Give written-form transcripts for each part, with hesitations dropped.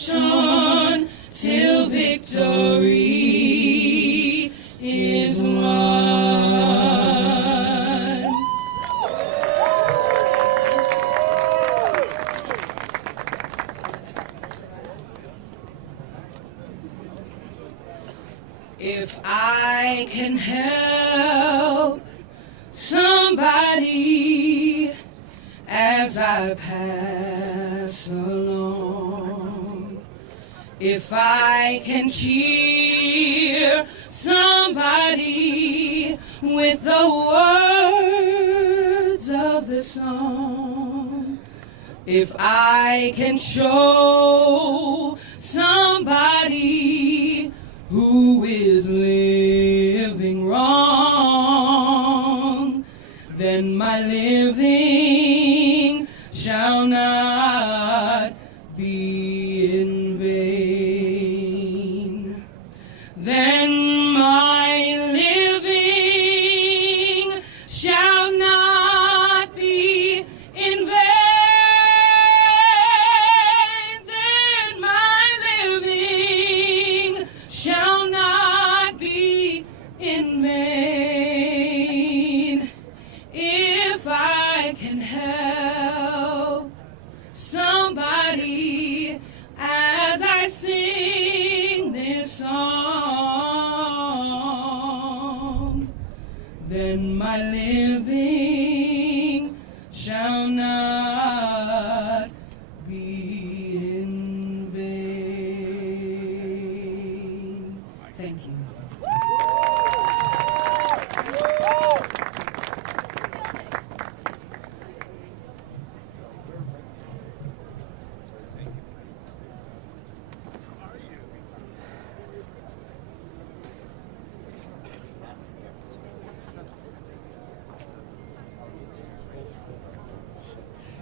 march on till victory is won. If I can help somebody as I pass along, if I can cheer somebody with the words of the song, if I can show somebody who is living wrong, then my living shall not be in vain. Then my living shall not be in vain. Then my living shall not be in vain. If I can help somebody as I sing this song, then my living shall not be in vain. Thank you.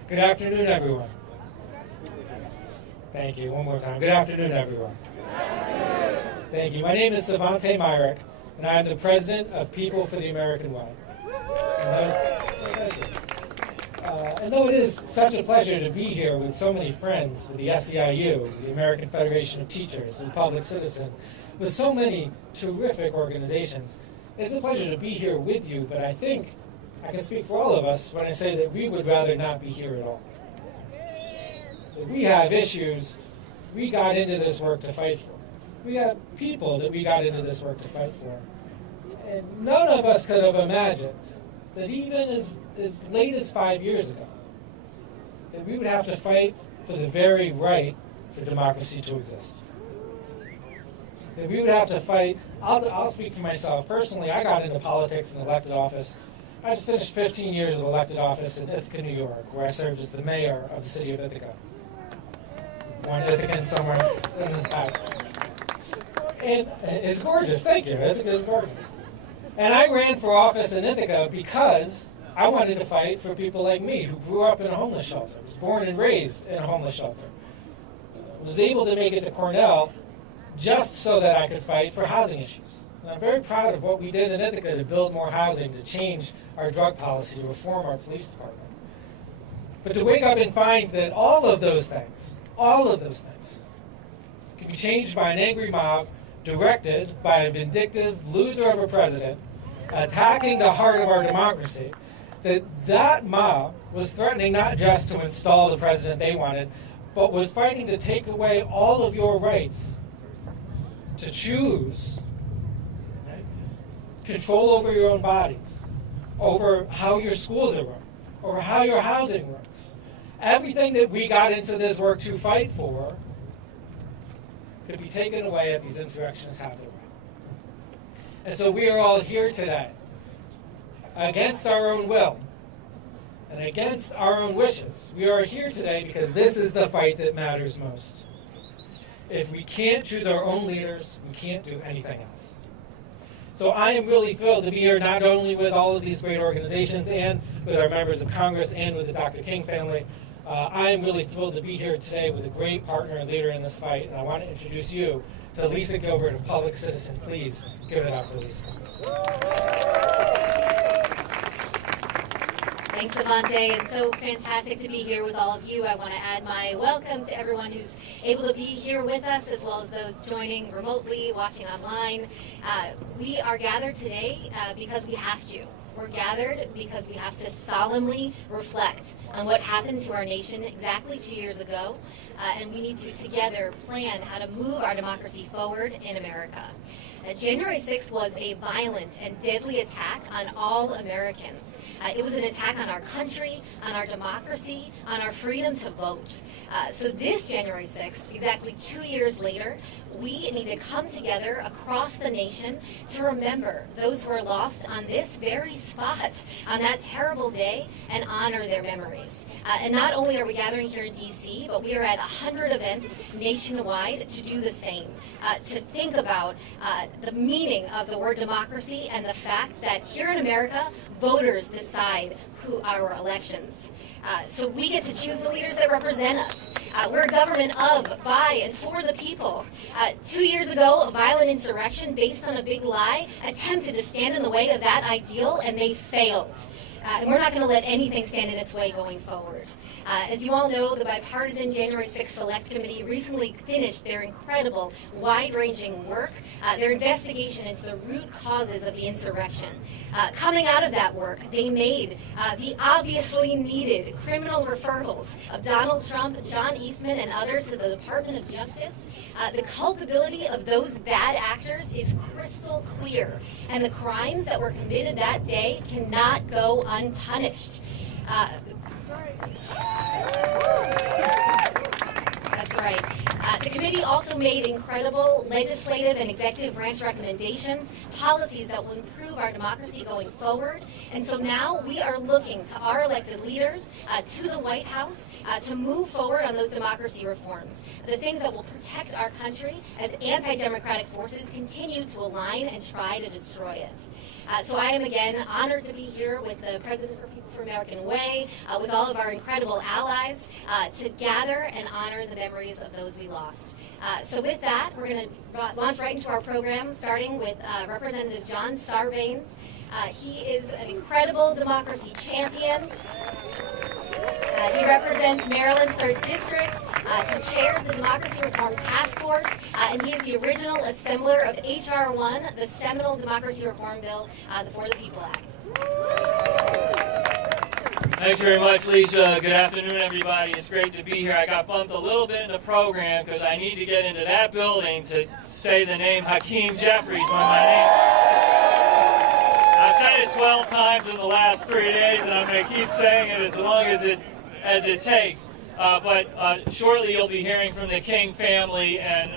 Good afternoon, everyone. Thank you. One more time. Good afternoon, everyone. Thank you. My name is Savante Myrick, and I am the president of People for the American Way. And though it is such a pleasure to be here with so many friends, with the SEIU, the American Federation of Teachers, with Public Citizen, with so many terrific organizations, it's a pleasure to be here with you, but I think I can speak for all of us when I say that we would rather not be here at all. That we have issues we got into this work to fight for. We have people that we got into this work to fight for. And none of us could have imagined that even as late as 5 years ago, that we would have to fight for the very right for democracy to exist. That we would have to fight. I'll speak for myself. Personally, I got into politics and elected office. I just finished 15 years of elected office in Ithaca, New York, where I served as the mayor of the city of Ithaca. One Ithacan somewhere in the back. And it's gorgeous, thank you. Ithaca is gorgeous. And I ran for office in Ithaca because I wanted to fight for people like me who grew up in a homeless shelter, was born and raised in a homeless shelter, was able to make it to Cornell just so that I could fight for housing issues. And I'm very proud of what we did in Ithaca to build more housing, to change our drug policy, to reform our police department. But to wake up and find that all of those things can be changed by an angry mob directed by a vindictive loser of a president attacking the heart of our democracy, that mob was threatening not just to install the president they wanted, but was fighting to take away all of your rights to choose control over your own bodies, over how your schools are run, over how your housing works. Everything that we got into this work to fight for could be taken away if these insurrectionists have their way. And so we are all here today, against our own will and against our own wishes. We are here today because this is the fight that matters most. If we can't choose our own leaders, we can't do anything else. So I am really thrilled to be here not only with all of these great organizations and with our members of Congress and with the Dr. King family. I am really thrilled to be here today with a great partner and leader in this fight, and I want to introduce you to Lisa Gilbert of Public Citizen. Please give it up for Lisa. Thanks, Avante. It's so fantastic to be here with all of you. I want to add my welcome to everyone who's able to be here with us, as well as those joining remotely, watching online. We are gathered today because we have to. We're gathered because we have to solemnly reflect on what happened to our nation exactly 2 years ago, and we need to together plan how to move our democracy forward in America. January 6th was a violent and deadly attack on all Americans. It was an attack on our country, on our democracy, on our freedom to vote. So this January 6th, exactly 2 years later, we need to come together across the nation to remember those who were lost on this very spot, on that terrible day, and honor their memories. And not only are we gathering here in D.C., but we are at 100 events nationwide to do the same, to think about the meaning of the word democracy and the fact that here in America, voters decide who our elections. So we get to choose the leaders that represent us. We're a government of, by, and for the people. 2 years ago, a violent insurrection based on a big lie attempted to stand in the way of that ideal, and they failed. And we're not going to let anything stand in its way going forward. As you all know, the bipartisan January 6th Select Committee recently finished their incredible, wide-ranging work, their investigation into the root causes of the insurrection. Coming out of that work, they made the obviously needed criminal referrals of Donald Trump, John Eastman, and others to the Department of Justice. The culpability of those bad actors is crystal clear, and the crimes that were committed that day cannot go unpunished. That's right. The committee also made incredible legislative and executive branch recommendations, policies that will improve our democracy going forward. And so now we are looking to our elected leaders, to the White House, to move forward on those democracy reforms, the things that will protect our country as anti-democratic forces continue to align and try to destroy it. So I am again honored to be here with the President for People for American Way, with all of our incredible allies, to gather and honor the memories of those we lost. So with that, we're going to launch right into our program, starting with Representative John Sarbanes. He is an incredible democracy champion. He represents Maryland's 3rd District. He chairs the Democracy Reform Task Force, and he is the original assembler of H.R. 1, the seminal Democracy Reform Bill, the For the People Act. Thanks very much, Lisa. Good afternoon, everybody. It's great to be here. I got bumped a little bit in the program because I need to get into that building to say the name Hakeem Jeffries when my name. I've said it 12 times in the last 3 days, and I'm going to keep saying it as long as it takes. But shortly you'll be hearing from the King family, and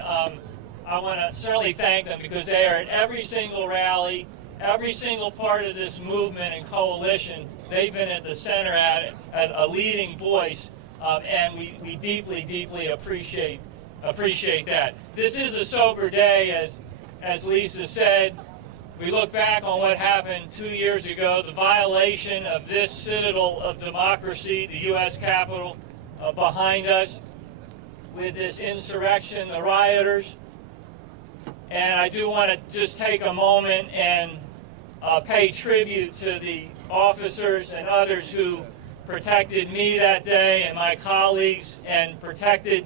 I want to certainly thank them because they are at every single rally, every single part of this movement and coalition. They've been at the center at it, as a leading voice, and we deeply, deeply appreciate that. This is a sober day, as Lisa said. We look back on what happened 2 years ago, the violation of this citadel of democracy, the U.S. Capitol, behind us with this insurrection, the rioters. And I do want to just take a moment and pay tribute to the officers and others who protected me that day and my colleagues and protected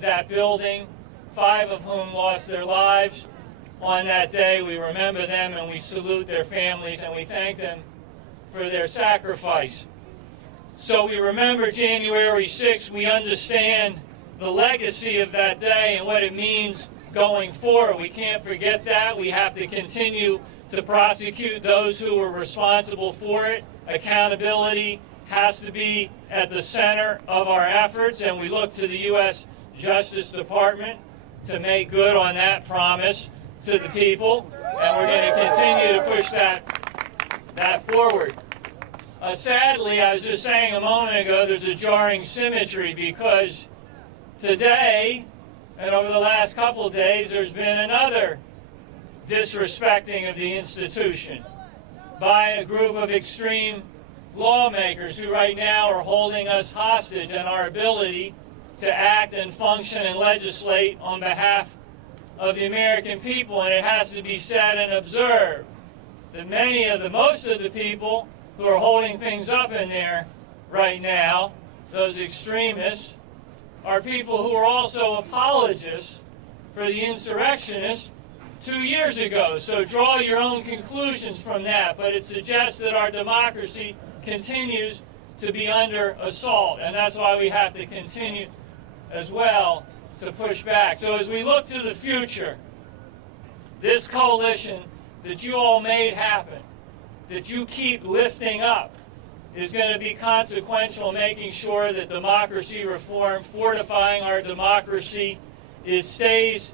that building, 5 of whom lost their lives on that day. We remember them and we salute their families and we thank them for their sacrifice. So we remember January 6th. We understand the legacy of that day and what it means going forward. We can't forget that. We have to continue to prosecute those who were responsible for it. Accountability has to be at the center of our efforts, and we look to the U.S. Justice Department to make good on that promise to the people, and we're going to continue to push that forward. Sadly, I was just saying a moment ago, there's a jarring symmetry because today, and over the last couple of days, there's been another disrespecting of the institution by a group of extreme lawmakers who right now are holding us hostage in our ability to act and function and legislate on behalf of the American people. And it has to be said and observed that most of the people who are holding things up in there right now, those extremists, are people who are also apologists for the insurrectionists 2 years ago. So draw your own conclusions from that. But it suggests that our democracy continues to be under assault. And that's why we have to continue as well to push back. So as we look to the future, this coalition that you all made happen, that you keep lifting up, is going to be consequential, making sure that democracy reform, fortifying our democracy, stays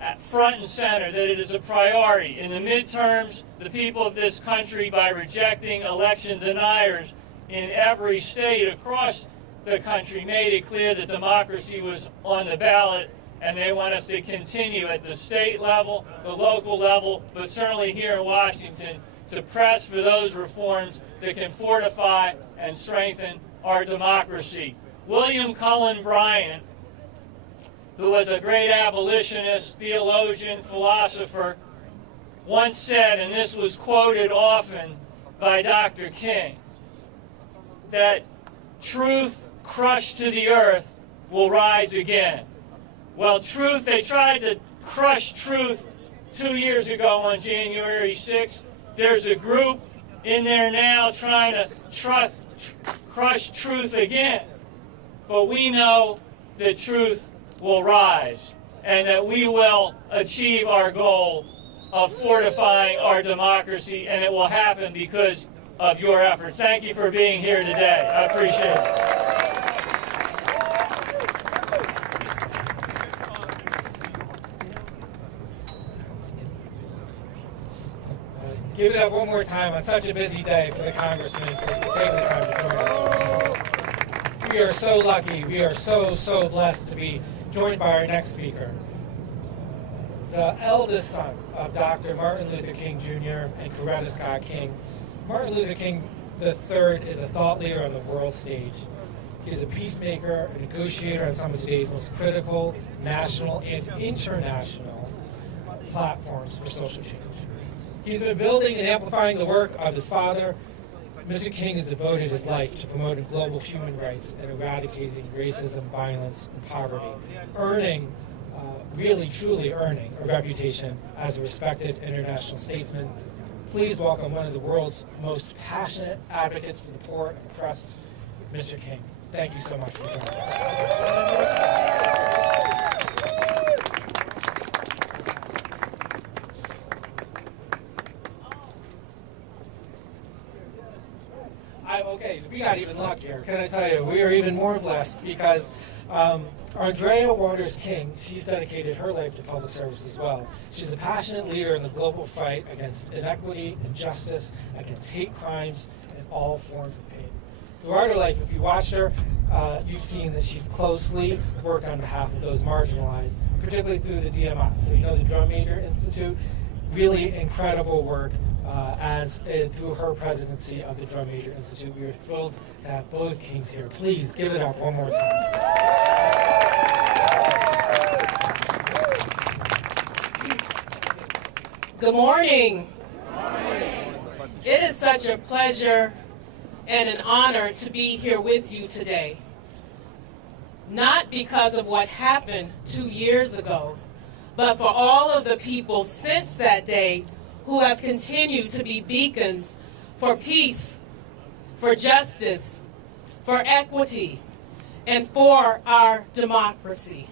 at front and center, that it is a priority. In the midterms, the people of this country, by rejecting election deniers in every state across the country, made it clear that democracy was on the ballot, and they want us to continue at the state level, the local level, but certainly here in Washington, to press for those reforms that can fortify and strengthen our democracy. William Cullen Bryant, who was a great abolitionist, theologian, philosopher, once said, and this was quoted often by Dr. King, that truth crushed to the earth will rise again. Well, truth, they tried to crush truth 2 years ago on January 6th. There's a group in there now trying to crush truth again. But we know that truth will rise and that we will achieve our goal of fortifying our democracy, and it will happen because of your efforts. Thank you for being here today. I appreciate it. Give it up one more time on such a busy day for the Congressman for taking the time to join us. We are so lucky. We are so blessed to be joined by our next speaker. The eldest son of Dr. Martin Luther King Jr. and Coretta Scott King, Martin Luther King III is a thought leader on the world stage. He is a peacemaker, a negotiator on some of today's most critical national and international platforms for social change. He's been building and amplifying the work of his father. Mr. King has devoted his life to promoting global human rights and eradicating racism, violence, and poverty, really truly earning a reputation as a respected international statesman. Please welcome one of the world's most passionate advocates for the poor and oppressed, Mr. King. Thank you so much for joining us. Okay, so we got even luckier. Can I tell you, we are even more blessed because Andrea Waters King, she's dedicated her life to public service as well. She's a passionate leader in the global fight against inequity, injustice, against hate crimes, and all forms of pain. Throughout her life, if you watched her, you've seen that she's closely worked on behalf of those marginalized, particularly through the DMI. So you know the Drum Major Institute, really incredible work. Through her presidency of the Drum Major Institute. We are thrilled to have both Kings here. Please give it up one more time. Good morning. Good morning. It is such a pleasure and an honor to be here with you today. Not because of what happened 2 years ago, but for all of the people since that day who have continued to be beacons for peace, for justice, for equity, and for our democracy.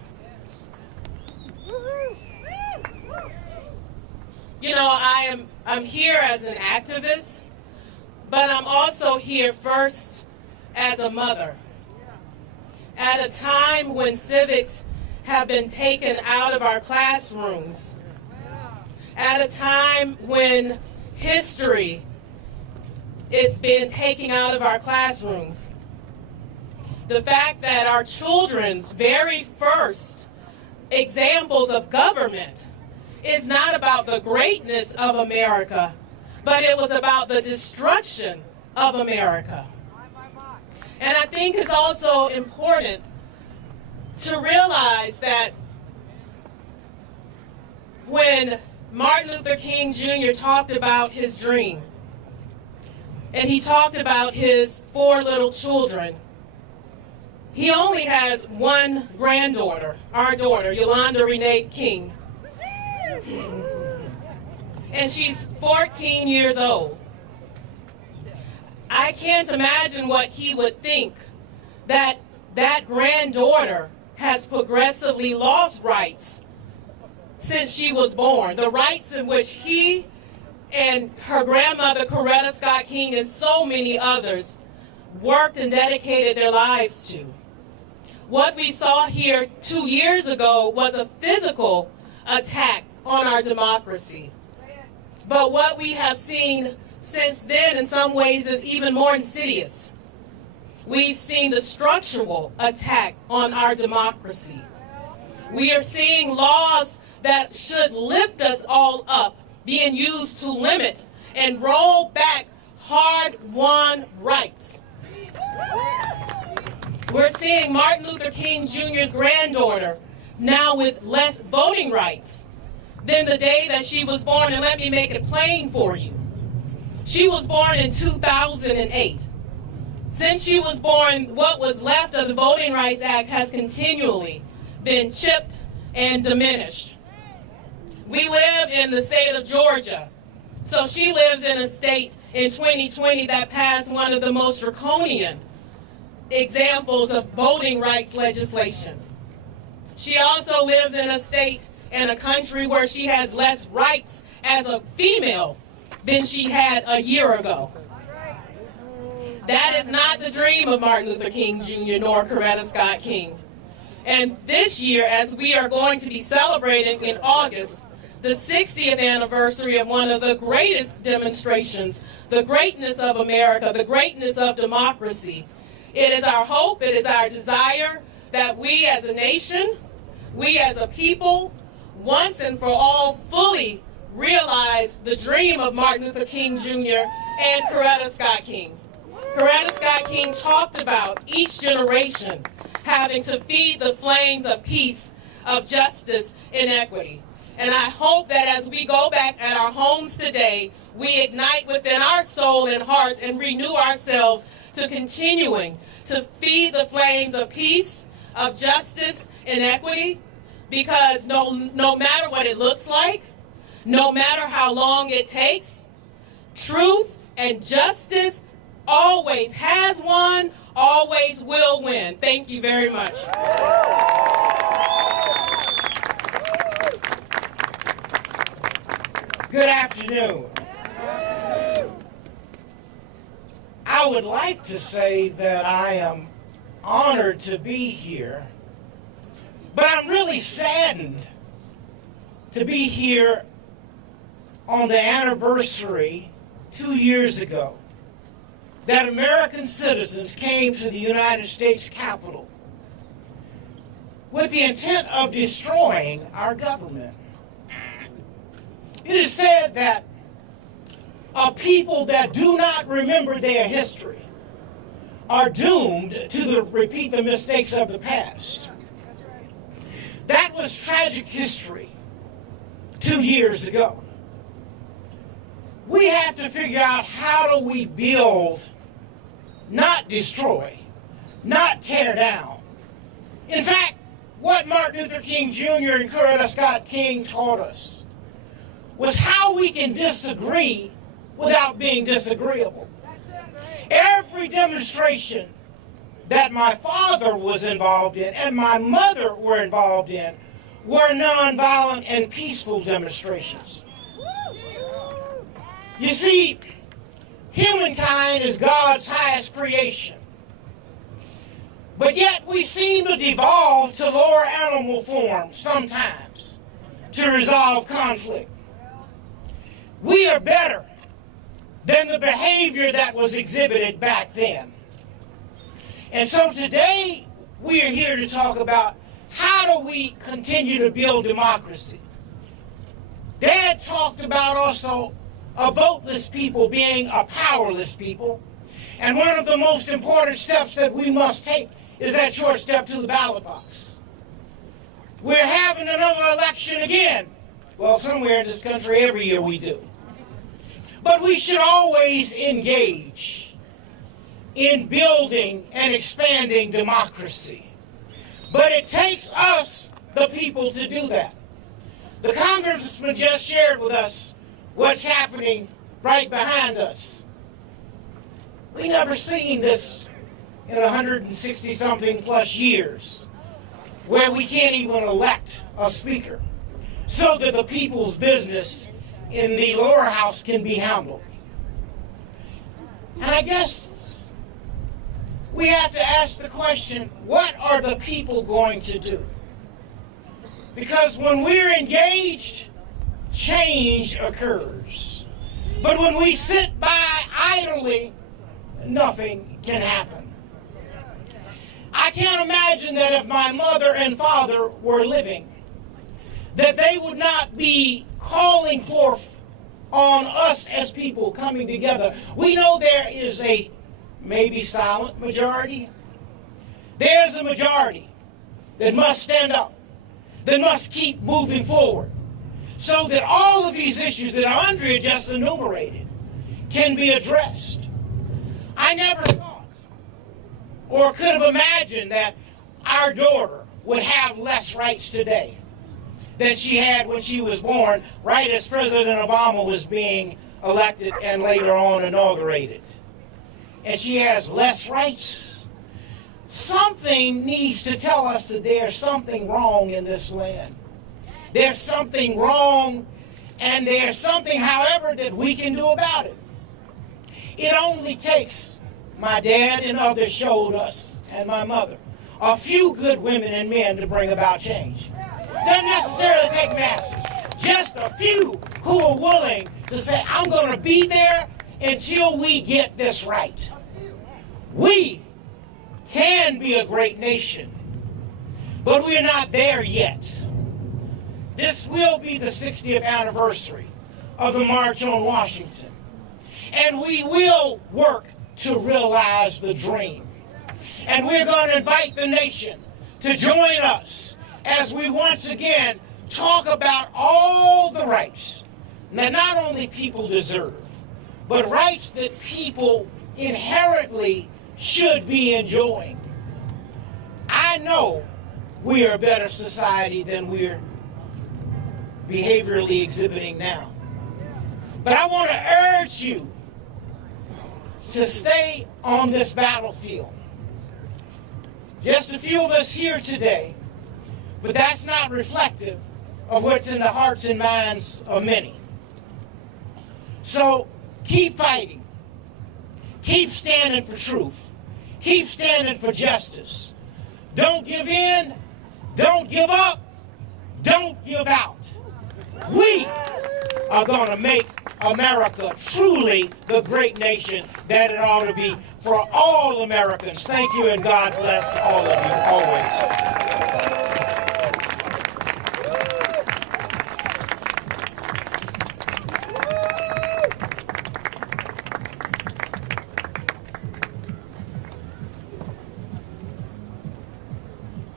You know, I'm here as an activist, but I'm also here first as a mother. At a time when civics have been taken out of our classrooms, at a time when history is being taken out of our classrooms. The fact that our children's very first examples of government is not about the greatness of America, but it was about the destruction of America. And I think it's also important to realize that when Martin Luther King Jr. talked about his dream, and he talked about his 4 little children. He only has one granddaughter, our daughter, Yolanda Renee King. And she's 14 years old. I can't imagine what he would think that that granddaughter has progressively lost rights since she was born, the rights in which he and her grandmother, Coretta Scott King, and so many others worked and dedicated their lives to. What we saw here 2 years ago was a physical attack on our democracy. But what we have seen since then in some ways is even more insidious. We've seen the structural attack on our democracy. We are seeing laws that should lift us all up being used to limit and roll back hard-won rights. We're seeing Martin Luther King Jr.'s granddaughter now with less voting rights than the day that she was born. And let me make it plain for you. She was born in 2008. Since she was born, what was left of the Voting Rights Act has continually been chipped and diminished. We live in the state of Georgia. So she lives in a state in 2020 that passed one of the most draconian examples of voting rights legislation. She also lives in a state and a country where she has less rights as a female than she had a year ago. That is not the dream of Martin Luther King Jr. nor Coretta Scott King. And this year, as we are going to be celebrating in August, the 60th anniversary of one of the greatest demonstrations, the greatness of America, the greatness of democracy, it is our hope, it is our desire that we as a nation, we as a people, once and for all fully realize the dream of Martin Luther King Jr. and Coretta Scott King. Coretta Scott King talked about each generation having to feed the flames of peace, of justice, and equity. And I hope that as we go back at our homes today, we ignite within our soul and hearts and renew ourselves to continuing to feed the flames of peace, of justice, and equity, because no matter what it looks like, no matter how long it takes, truth and justice always has won, always will win. Thank you very much. Good afternoon. I would like to say that I am honored to be here, but I'm really saddened to be here on the anniversary 2 years ago that American citizens came to the United States Capitol with the intent of destroying our government. It is said that a people that do not remember their history are doomed to repeat the mistakes of the past. That was tragic history 2 years ago. We have to figure out how do we build, not destroy, not tear down. In fact, what Martin Luther King Jr. and Coretta Scott King taught us was how we can disagree without being disagreeable. Every demonstration that my father was involved in and my mother were involved in were nonviolent and peaceful demonstrations. You see, humankind is God's highest creation. But yet we seem to devolve to lower animal forms sometimes to resolve conflict. We are better than the behavior that was exhibited back then. And so today we are here to talk about how do we continue to build democracy. Dad talked about also a voteless people being a powerless people. And one of the most important steps that we must take is that short step to the ballot box. We're having another election again. Well, somewhere in this country every year we do. But we should always engage in building and expanding democracy. But it takes us, the people, to do that. The congressman just shared with us what's happening right behind us. We never seen this in 160-something plus years, where we can't even elect a speaker so that the people's business in the lower house can be handled. And I guess we have to ask the question, what are the people going to do? Because when we're engaged, change occurs. But when we sit by idly, nothing can happen. I can't imagine that if my mother and father were living, that they would not be calling forth on us as people coming together. We know there is a maybe silent majority. There's a majority that must stand up, that must keep moving forward, so that all of these issues that Andrea just enumerated can be addressed. I never thought or could have imagined that our daughter would have less rights today than she had when she was born, right as President Obama was being elected and later on inaugurated. And she has less rights. Something needs to tell us that there's something wrong in this land. There's something wrong, and there's something, however, that we can do about it. It only takes, my dad and others showed us, and my mother, a few good women and men to bring about change. Doesn't necessarily take masses. Just a few who are willing to say, I'm going to be there until we get this right. We can be a great nation, but we're not there yet. This will be the 60th anniversary of the March on Washington, and we will work to realize the dream. And we're going to invite the nation to join us as we once again talk about all the rights that not only people deserve, but rights that people inherently should be enjoying. I know we are a better society than we're behaviorally exhibiting now. But I want to urge you to stay on this battlefield. Just a few of us here today, but that's not reflective of what's in the hearts and minds of many. So keep fighting. Keep standing for truth. Keep standing for justice. Don't give in. Don't give up. Don't give out. We are going to make America truly the great nation that it ought to be for all Americans. Thank you, and God bless all of you always.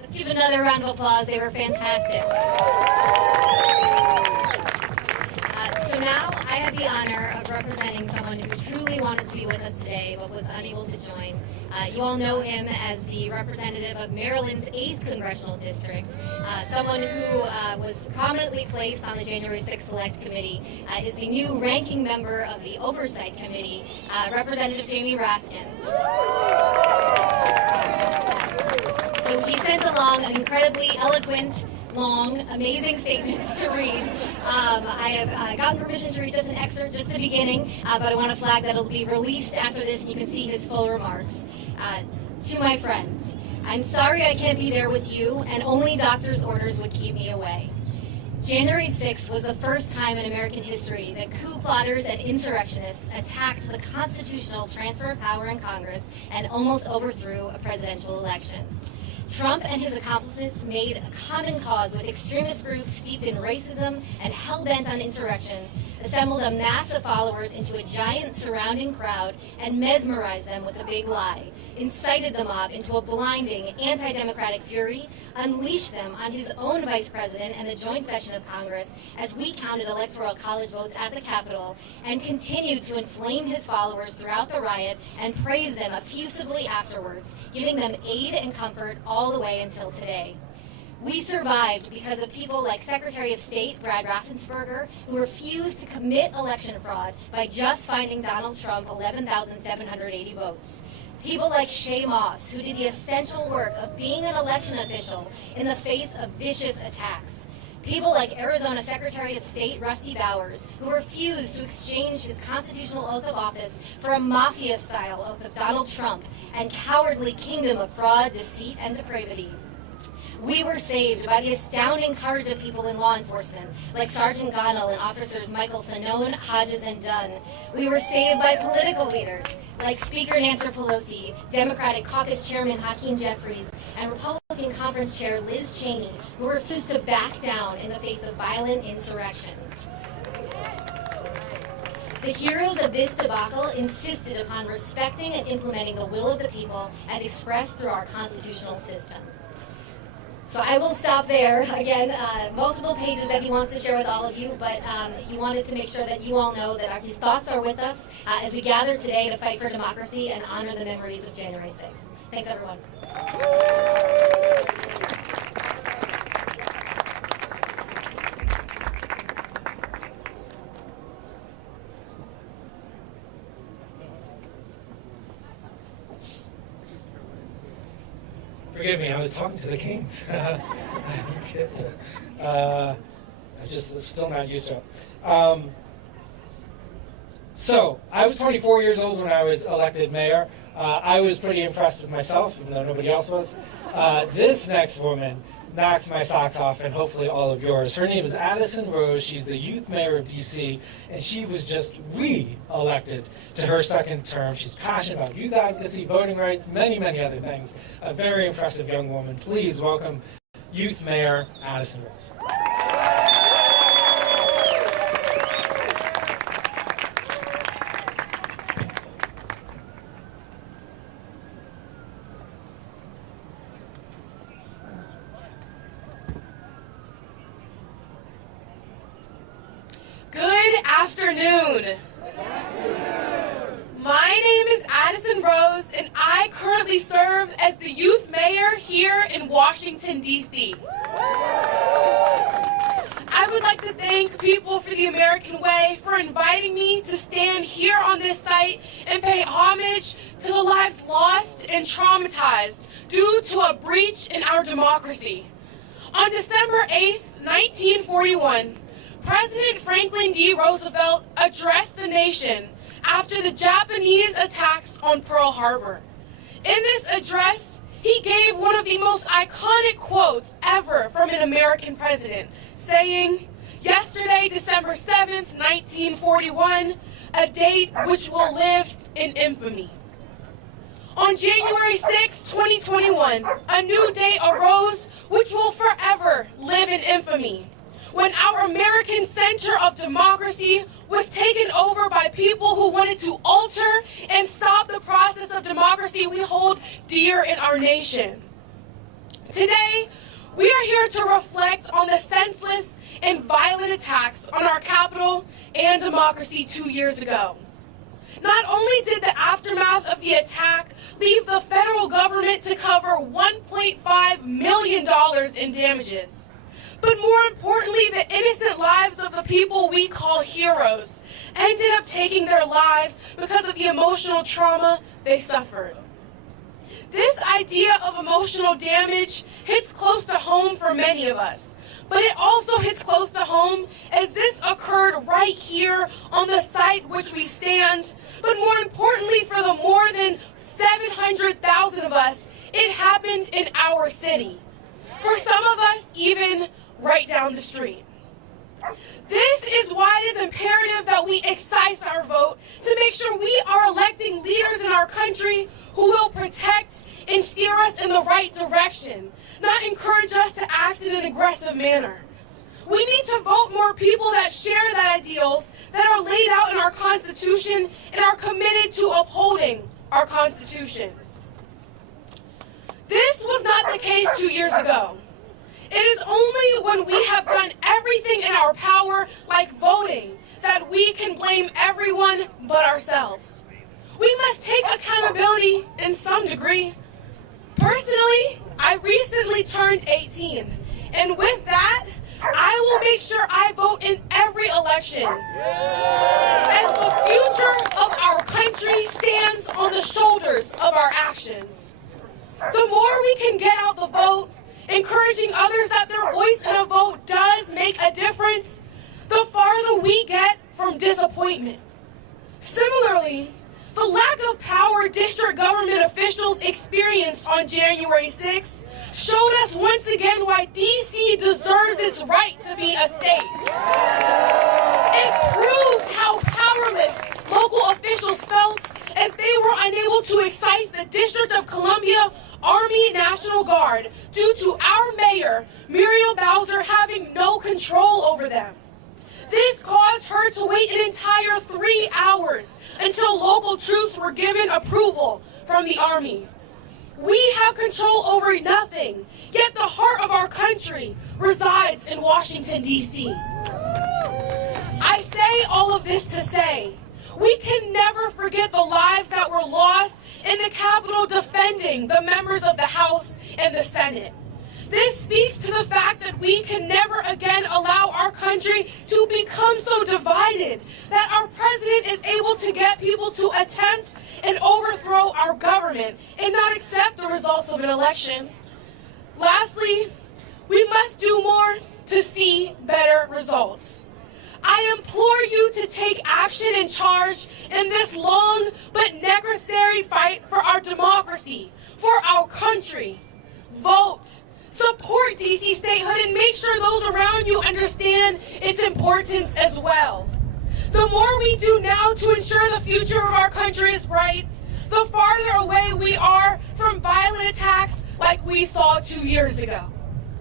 Let's give another round of applause. They were fantastic. So now I have the honor of representing someone who truly wanted to be with us today but was unable to join. You all know him as the representative of Maryland's 8th Congressional District, someone who was prominently placed on the January 6th Select Committee, is the new ranking member of the Oversight Committee, Representative Jamie Raskin. So he sent along an incredibly eloquent, long, amazing statements to read. I have gotten permission to read just an excerpt, just the beginning, but I want to flag that it'll be released after this and you can see his full remarks. To my friends, I'm sorry I can't be there with you, and only doctor's orders would keep me away. January 6th was the first time in American history that coup plotters and insurrectionists attacked the constitutional transfer of power in Congress and almost overthrew a presidential election. Trump and his accomplices made a common cause with extremist groups steeped in racism and hell-bent on insurrection, assembled a mass of followers into a giant surrounding crowd, and mesmerized them with the big lie. incited the mob into a blinding, anti-democratic fury, unleashed them on his own vice president and the joint session of Congress as we counted electoral college votes at the Capitol, and continued to inflame his followers throughout the riot and praise them effusively afterwards, giving them aid and comfort all the way until today. We survived because of people like Secretary of State Brad Raffensperger, who refused to commit election fraud by just finding Donald Trump 11,780 votes. People like Shay Moss, who did the essential work of being an election official in the face of vicious attacks. People like Arizona Secretary of State Rusty Bowers, who refused to exchange his constitutional oath of office for a mafia-style oath of Donald Trump and cowardly kingdom of fraud, deceit, and depravity. We were saved by the astounding courage of people in law enforcement, like Sergeant Gonell and officers Michael Fanone, Hodges, and Dunn. We were saved by political leaders, like Speaker Nancy Pelosi, Democratic Caucus Chairman Hakeem Jeffries, and Republican Conference Chair Liz Cheney, who refused to back down in the face of violent insurrection. The heroes of this debacle insisted upon respecting and implementing the will of the people as expressed through our constitutional system. So I will stop there. Again, multiple pages that he wants to share with all of you, but he wanted to make sure that you all know that his thoughts are with us as we gather today to fight for democracy and honor the memories of January 6th. Thanks, everyone. Forgive me, I was talking to the Kings. I just still not used to it. So, I was 24 years old when I was elected mayor. I was pretty impressed with myself, even though nobody else was. This next woman knocks my socks off, and hopefully all of yours. Her name is Addison Rose. She's the youth mayor of D.C., and she was just re-elected to her second term. She's passionate about youth advocacy, voting rights, many, many other things. A very impressive young woman. Please welcome youth mayor Addison Rose. My name is Addison Rose, and I currently serve as the youth mayor here in Washington, D.C. I would like to thank People for the American Way for inviting me to stand here on this site and pay homage to the lives lost and traumatized due to a breach in our democracy. On December 8, 1941, President Franklin D. Roosevelt addressed the nation after the Japanese attacks on Pearl Harbor. In this address, he gave one of the most iconic quotes ever from an American president, saying, "Yesterday, December 7th, 1941, a date which will live in infamy." On January 6, 2021, a new day arose which will forever live in infamy, when our American center of democracy was taken over by people who wanted to alter and stop the process of democracy we hold dear in our nation. Today, we are here to reflect on the senseless and violent attacks on our Capitol and democracy 2 years ago. Not only did the aftermath of the attack leave the federal government to cover $1.5 million in damages, but more importantly, the innocent lives of the people we call heroes ended up taking their lives because of the emotional trauma they suffered. This idea of emotional damage hits close to home for many of us, but it also hits close to home as this occurred right here on the site which we stand, but more importantly for the more than 700,000 of us, it happened in our city. For some of us, even right down the street. This is why it is imperative that we excise our vote to make sure we are electing leaders in our country who will protect and steer us in the right direction, not encourage us to act in an aggressive manner. We need to vote more people that share the ideals that are laid out in our Constitution and are committed to upholding our Constitution. not the case 2 years ago. It is only when we have done everything in our power, like voting, that we can blame everyone but ourselves. We must take accountability in some degree. Personally, I recently turned 18, and with that, I will make sure I vote in every election. As the future of our country stands on the shoulders of our actions. The more we can get out the vote, encouraging others that their voice in a vote does make a difference, the farther we get from disappointment. Similarly, the lack of power district government officials experienced on January 6th showed us once again why D.C. deserves its right to be a state. It proved how powerless local officials felt as they were unable to excise the District of Columbia Army National Guard due to our mayor, Muriel Bowser, having no control over them. This caused her to wait an entire 3 hours until local troops were given approval from the Army. We have control over nothing, yet the heart of our country resides in Washington, D.C. I say all of this to say, we can never forget the lives that were lost in the Capitol defending the members of the House and the Senate. This speaks to the fact that we can never again allow our country to become so divided that our president is able to get people to attempt and overthrow our government and not accept the results of an election. Lastly, we must do more to see better results. I implore you to take action and charge in this long but necessary fight for our democracy, for our country. Vote. Support D.C. statehood and make sure those around you understand its importance as well. The more we do now to ensure the future of our country is bright, the farther away we are from violent attacks like we saw 2 years ago.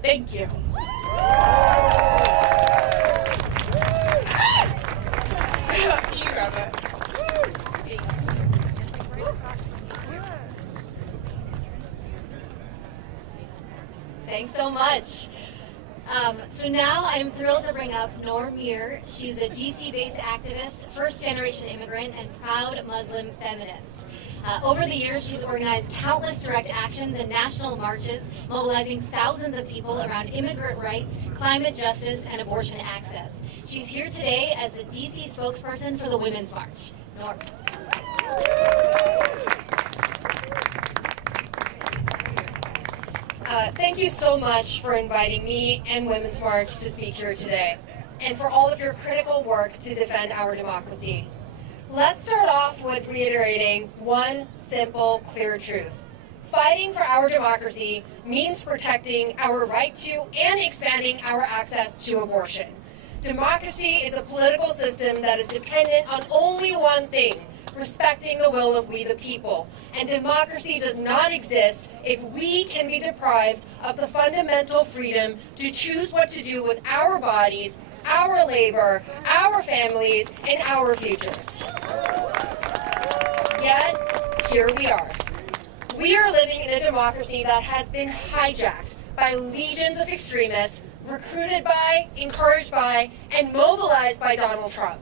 Thank you. You grab it. Thanks so much. So now I'm thrilled to bring up Noor Mir. She's a DC-based activist, first-generation immigrant, and proud Muslim feminist. Over the years, she's organized countless direct actions and national marches, mobilizing thousands of people around immigrant rights, climate justice, and abortion access. She's here today as the DC spokesperson for the Women's March. Noor. Thank you so much for inviting me and Women's March to speak here today, and for all of your critical work to defend our democracy. Let's start off with reiterating one simple, clear truth. Fighting for our democracy means protecting our right to and expanding our access to abortion. Democracy is a political system that is dependent on only one thing: respecting the will of we the people. And democracy does not exist if we can be deprived of the fundamental freedom to choose what to do with our bodies, our labor, our families, and our futures. Yet, here we are. We are living in a democracy that has been hijacked by legions of extremists, recruited by, encouraged by, and mobilized by Donald Trump.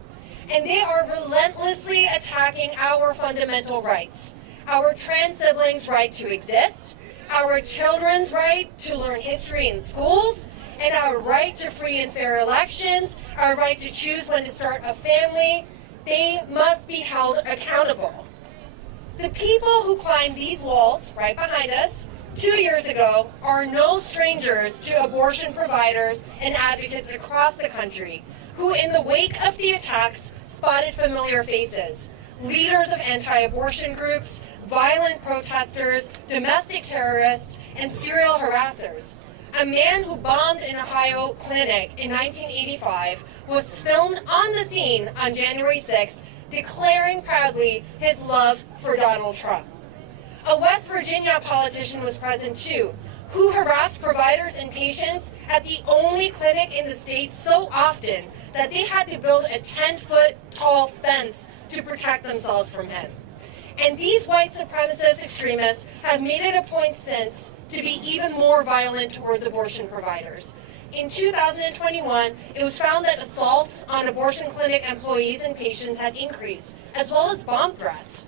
And they are relentlessly attacking our fundamental rights. Our trans siblings' right to exist, our children's right to learn history in schools, and our right to free and fair elections, our right to choose when to start a family. They must be held accountable. The people who climbed these walls right behind us 2 years ago are no strangers to abortion providers and advocates across the country who, in the wake of the attacks, spotted familiar faces: leaders of anti-abortion groups, violent protesters, domestic terrorists, and serial harassers. A man who bombed an Ohio clinic in 1985 was filmed on the scene on January 6th, declaring proudly his love for Donald Trump. A West Virginia politician was present too, who harassed providers and patients at the only clinic in the state so often that they had to build a 10-foot tall fence to protect themselves from him. And these white supremacist extremists have made it a point since to be even more violent towards abortion providers. In 2021, it was found that assaults on abortion clinic employees and patients had increased, as well as bomb threats.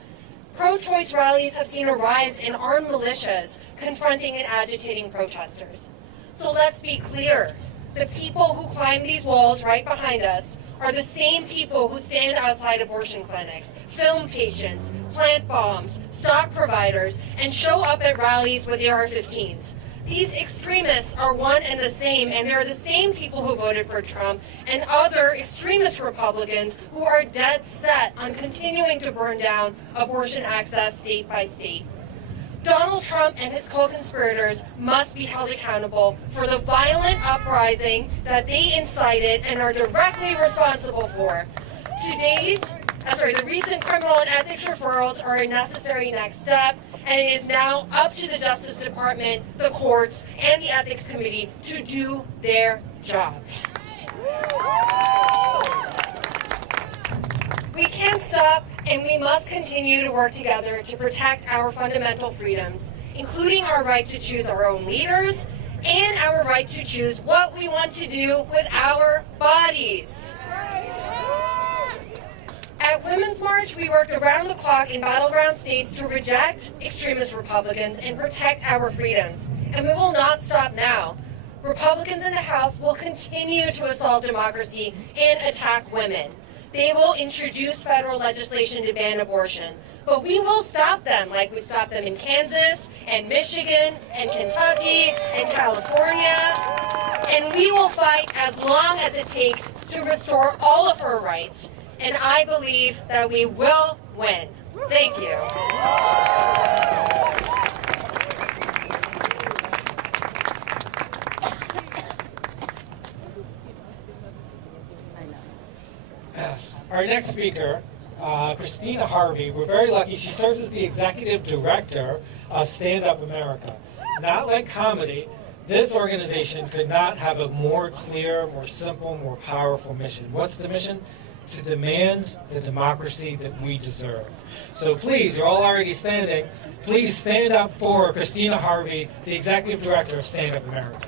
Pro-choice rallies have seen a rise in armed militias confronting and agitating protesters. So let's be clear. The people who climb these walls right behind us are the same people who stand outside abortion clinics, film patients, plant bombs, stock providers, and show up at rallies with AR-15s. These extremists are one and the same, and they're the same people who voted for Trump and other extremist Republicans who are dead set on continuing to burn down abortion access state by state. Donald Trump and his co-conspirators must be held accountable for the violent uprising that they incited and are directly responsible for. The recent criminal and ethics referrals are a necessary next step, and it is now up to the Justice Department, the courts, and the Ethics Committee to do their job. We can't stop, and we must continue to work together to protect our fundamental freedoms, including our right to choose our own leaders and our right to choose what we want to do with our bodies. At Women's March, we worked around the clock in battleground states to reject extremist Republicans and protect our freedoms. And we will not stop now. Republicans in the House will continue to assault democracy and attack women. They will introduce federal legislation to ban abortion. But we will stop them like we stopped them in Kansas and Michigan and Kentucky and California. And we will fight as long as it takes to restore all of her rights. And I believe that we will win. Thank you. Our next speaker, Christina Harvey, we're very lucky. She serves as the executive director of Stand Up America. Not like comedy, this organization could not have a more clear, more simple, more powerful mission. What's the mission? To demand the democracy that we deserve. So please, you're all already standing, please stand up for Christina Harvey, the Executive Director of Stand Up America.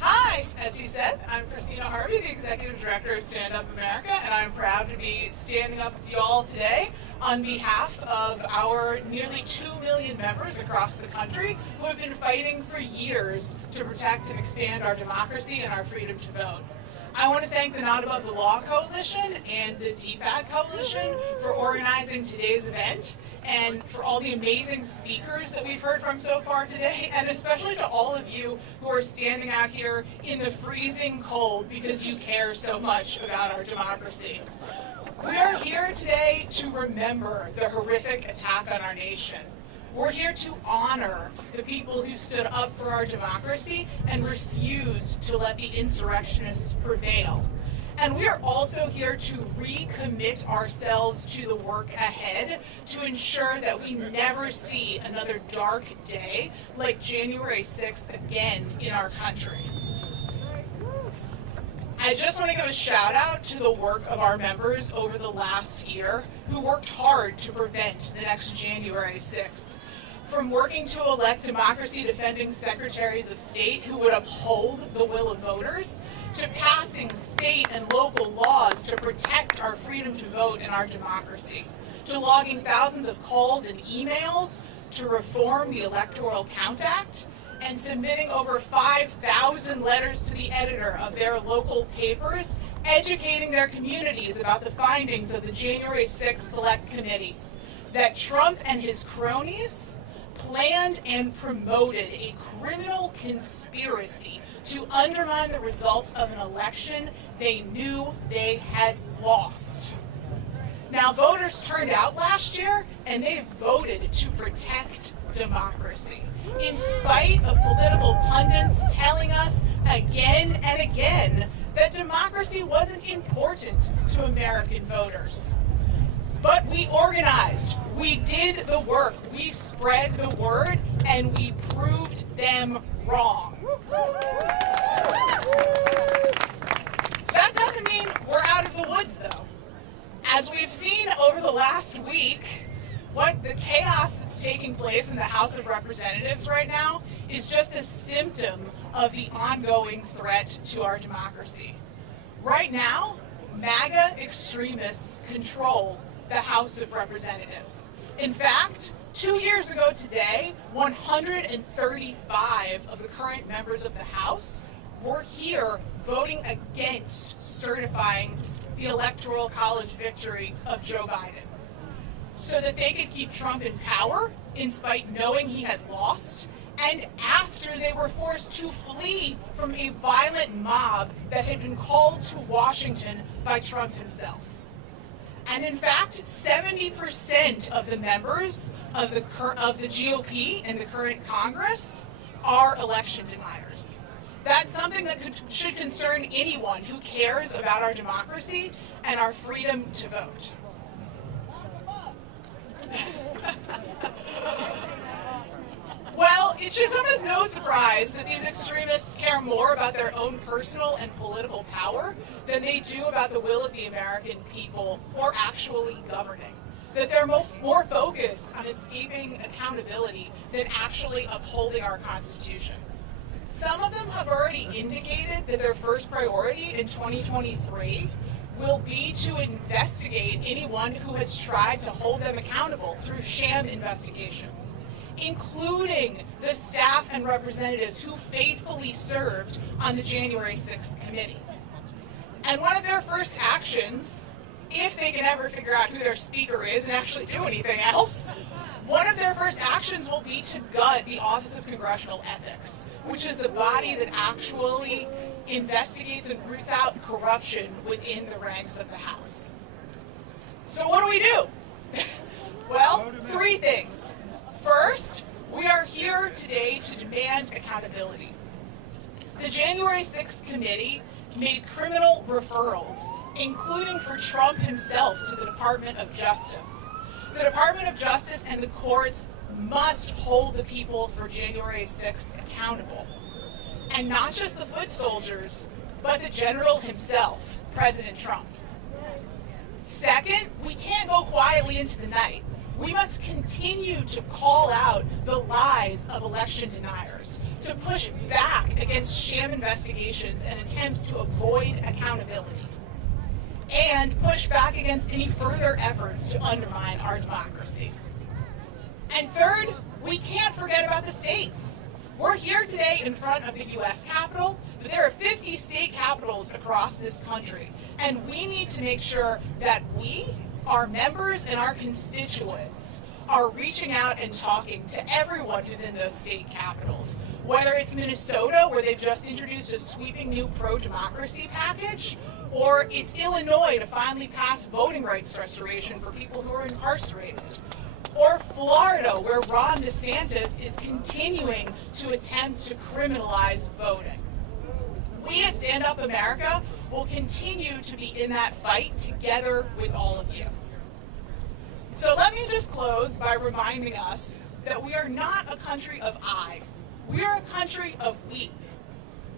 Hi, as he said, I'm Christina Harvey, the Executive Director of Stand Up America, and I'm proud to be standing up with you all today on behalf of our nearly 2 million members across the country who have been fighting for years to protect and expand our democracy and our freedom to vote. I want to thank the Not Above the Law Coalition and the DFAT Coalition for organizing today's event, and for all the amazing speakers that we've heard from so far today, and especially to all of you who are standing out here in the freezing cold because you care so much about our democracy. We are here today to remember the horrific attack on our nation. We're here to honor the people who stood up for our democracy and refused to let the insurrectionists prevail. And we are also here to recommit ourselves to the work ahead to ensure that we never see another dark day like January 6th again in our country. I just want to give a shout out to the work of our members over the last year who worked hard to prevent the next January 6th. From working to elect democracy-defending secretaries of state who would uphold the will of voters, to passing state and local laws to protect our freedom to vote and our democracy, to logging thousands of calls and emails to reform the Electoral Count Act, and submitting over 5,000 letters to the editor of their local papers, educating their communities about the findings of the January 6th Select Committee, that Trump and his cronies planned and promoted a criminal conspiracy to undermine the results of an election they knew they had lost. Now, voters turned out last year, and they voted to protect democracy, in spite of political pundits telling us again and again that democracy wasn't important to American voters. But we organized, we did the work, we spread the word, and we proved them wrong. That doesn't mean we're woods, though. As we've seen over the last week, what the chaos that's taking place in the House of Representatives right now is just a symptom of the ongoing threat to our democracy. Right now, MAGA extremists control the House of Representatives. In fact, 2 years ago today, 135 of the current members of the House were here voting against certifying the Electoral College victory of Joe Biden, so that they could keep Trump in power in spite knowing he had lost, and after they were forced to flee from a violent mob that had been called to Washington by Trump himself. And in fact, 70% of the members of the GOP in the current Congress are election deniers. That's something that should concern anyone who cares about our democracy and our freedom to vote. Well, it should come as no surprise that these extremists care more about their own personal and political power than they do about the will of the American people or actually governing. That they're more focused on escaping accountability than actually upholding our Constitution. Some of them have already indicated that their first priority in 2023 will be to investigate anyone who has tried to hold them accountable through sham investigations, including the staff and representatives who faithfully served on the January 6th committee. And one of their first actions, if they can ever figure out who their speaker is and actually do anything else, one of their first actions will be to gut the Office of Congressional Ethics, which is the body that actually investigates and roots out corruption within the ranks of the House. So what do? Well, 3 things. First, we are here today to demand accountability. The January 6th committee made criminal referrals, including for Trump himself, to the Department of Justice. The Department of Justice and the courts must hold the people for January 6th accountable. And not just the foot soldiers, but the general himself, President Trump. Second, we can't go quietly into the night. We must continue to call out the lies of election deniers, to push back against sham investigations and attempts to avoid accountability, and push back against any further efforts to undermine our democracy. And third, we can't forget about the states. We're here today in front of the U.S. Capitol, but there are 50 state capitals across this country, and we need to make sure that we, our members, and our constituents are reaching out and talking to everyone who's in those state capitals. Whether it's Minnesota, where they've just introduced a sweeping new pro-democracy package, or it's Illinois to finally pass voting rights restoration for people who are incarcerated, or Florida, where Ron DeSantis is continuing to attempt to criminalize voting. We at Stand Up America will continue to be in that fight together with all of you. So let me just close by reminding us that we are not a country of I. We are a country of we.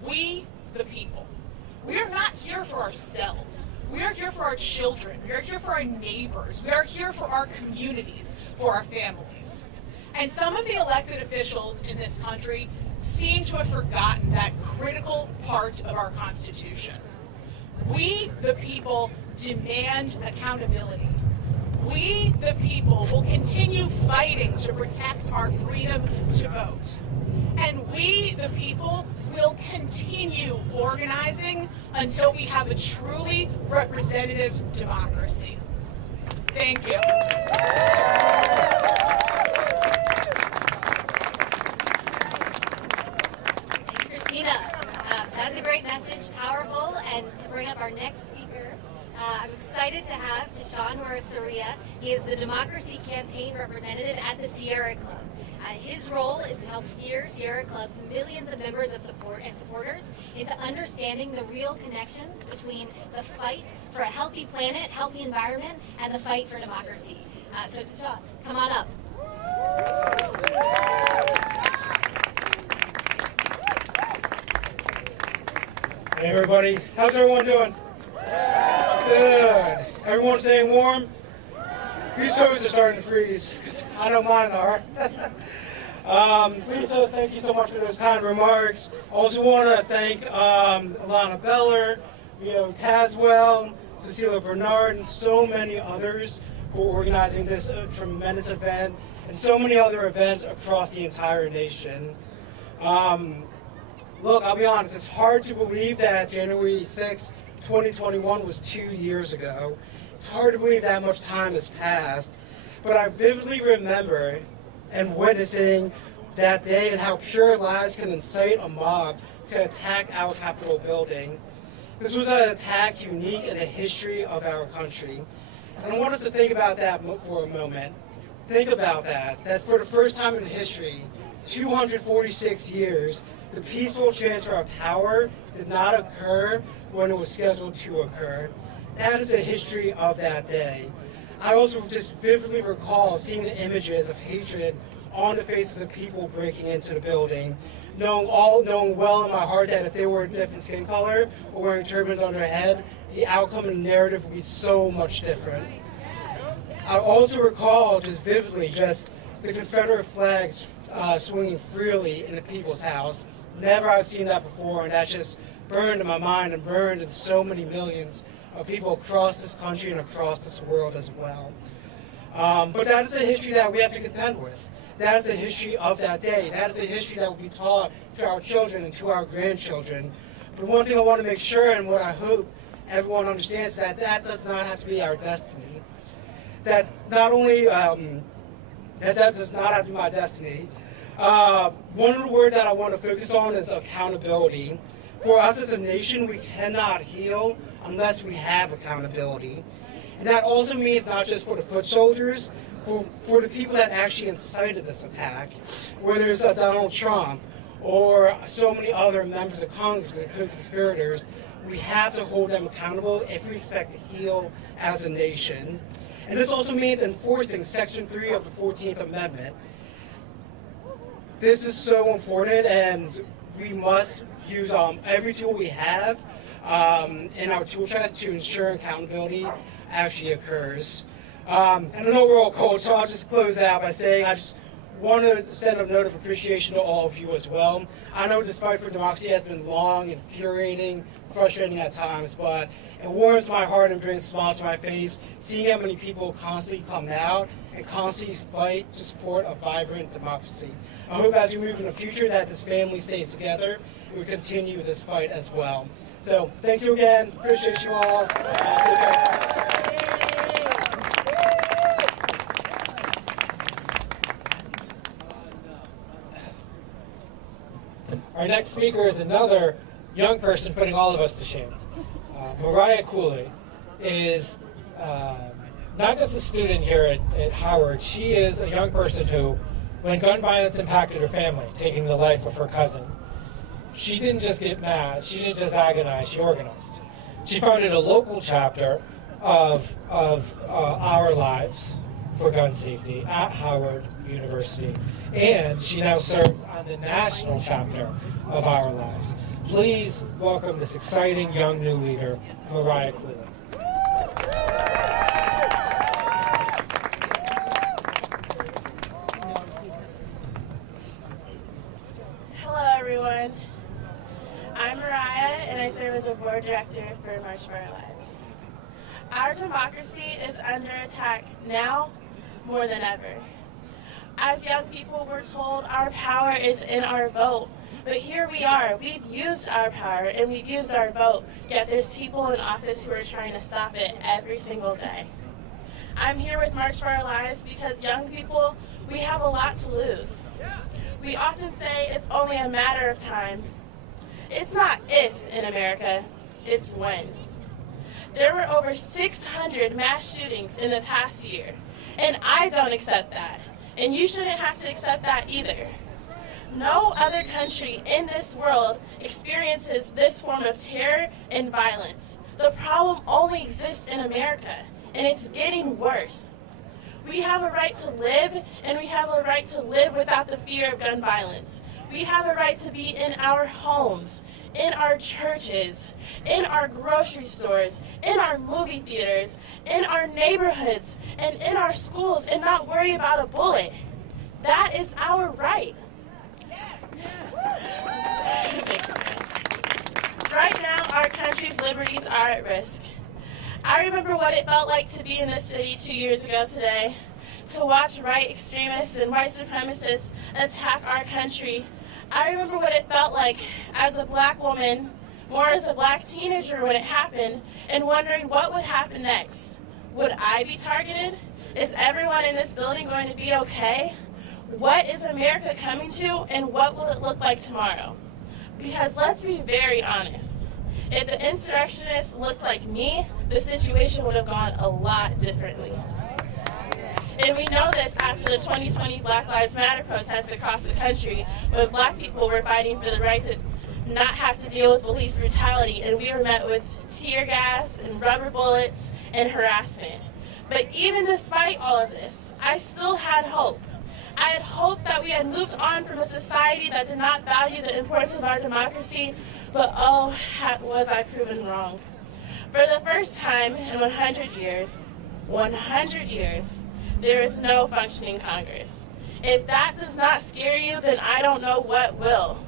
We, the people. We are not here for ourselves. We are here for our children. We are here for our neighbors. We are here for our communities, for our families. And some of the elected officials in this country seem to have forgotten that critical part of our Constitution. We, the people, demand accountability. We, the people, will continue fighting to protect our freedom to vote. And we, the people, will continue organizing until we have a truly representative democracy. Thank you. Thanks, Christina. That's a great message, powerful. And to bring up our next speaker, I'm excited to have Tashawn Soria. He is the Democracy Campaign Representative at the Sierra Club. His role is to help steer Sierra Club's millions of members of support and supporters into understanding the real connections between the fight for a healthy planet, healthy environment, and the fight for democracy. So Tashawn, come on up. Hey everybody, how's everyone doing? Good. Everyone staying warm? Whose toes are starting to freeze? 'Cause I know mine are. Lisa, thank you so much for those kind remarks. Also want to thank Alana Beller, Tazwell, Cecilia Bernard, and so many others for organizing this tremendous event and so many other events across the entire nation. Look, I'll be honest, it's hard to believe that January 6, 2021 was 2 years ago. It's hard to believe that much time has passed, but I vividly remember and witnessing that day and how pure lies can incite a mob to attack our Capitol building. This was an attack unique in the history of our country. And I want us to think about that for a moment. Think about that for the first time in history, 246 years, the peaceful transfer of power did not occur when it was scheduled to occur. That is the history of that day. I also just vividly recall seeing the images of hatred on the faces of people breaking into the building, knowing well in my heart that if they were a different skin color or wearing turbans on their head, the outcome and narrative would be so much different. I also recall just vividly the Confederate flags swinging freely in the People's House. Never I've seen that before, and that just burned in my mind and burned in so many millions of people across this country and across this world as well. But that is the history that we have to contend with. That is the history of that day. That is the history that will be taught to our children and to our grandchildren. But one thing I want to make sure, and what I hope everyone understands, is that that does not have to be our destiny. That not only, that does not have to be my destiny. One of the words that I want to focus on is accountability. For us as a nation, we cannot heal unless we have accountability. And that also means not just for the foot soldiers, for the people that actually incited this attack, whether it's Donald Trump or so many other members of Congress and co-conspirators. We have to hold them accountable if we expect to heal as a nation. And this also means enforcing Section 3 of the 14th Amendment. This is so important, and we must use every tool we have in our tool chest to ensure accountability actually occurs. And I know we're all cold, so I'll just close out by saying I just want to send a note of appreciation to all of you as well. I know this fight for democracy has been long, infuriating, frustrating at times, but it warms my heart and brings a smile to my face seeing how many people constantly come out and constantly fight to support a vibrant democracy. I hope as we move in the future that this family stays together and we continue this fight as well. So thank you again. Appreciate you all. Take care. Our next speaker is another young person putting all of us to shame. Mariah Cooley is not just a student here at Howard. She is a young person who, when gun violence impacted her family, taking the life of her cousin, she didn't just get mad, she didn't just agonize, she organized. She founded a local chapter of Our Lives for Gun Safety at Howard University, and she now serves on the national chapter of Our Lives. Please welcome this exciting young new leader, Mariah Cooley. Hello everyone. I'm Mariah and I serve as a board director for March for Our Lives. Our democracy is under attack now more than ever. As young people, we're told our power is in our vote. But here we are. We've used our power and we've used our vote, yet there's people in office who are trying to stop it every single day. I'm here with March for Our Lives because young people, we have a lot to lose. We often say it's only a matter of time. It's not if in America, it's when. There were over 600 mass shootings in the past year, and I don't accept that. And you shouldn't have to accept that either. No other country in this world experiences this form of terror and violence. The problem only exists in America, and it's getting worse. We have a right to live, and we have a right to live without the fear of gun violence. We have a right to be in our homes, in our churches, in our grocery stores, in our movie theaters, in our neighborhoods, and in our schools and not worry about a bullet. That is our right. Right now, our country's liberties are at risk. I remember what it felt like to be in this city 2 years ago today, to watch right extremists and white supremacists attack our country. I remember what it felt like as a black woman, more as a black teenager when it happened, and wondering what would happen next. Would I be targeted? Is everyone in this building going to be okay? What is America coming to, and what will it look like tomorrow? Because let's be very honest, if the insurrectionist looked like me, the situation would have gone a lot differently. And we know this after the 2020 Black Lives Matter protests across the country, when black people were fighting for the right to not have to deal with police brutality, and we were met with tear gas and rubber bullets and harassment. But even despite all of this, I still had hope. I had hoped that we had moved on from a society that did not value the importance of our democracy, but oh, was I proven wrong. For the first time in 100 years, there is no functioning Congress. If that does not scare you, then I don't know what will.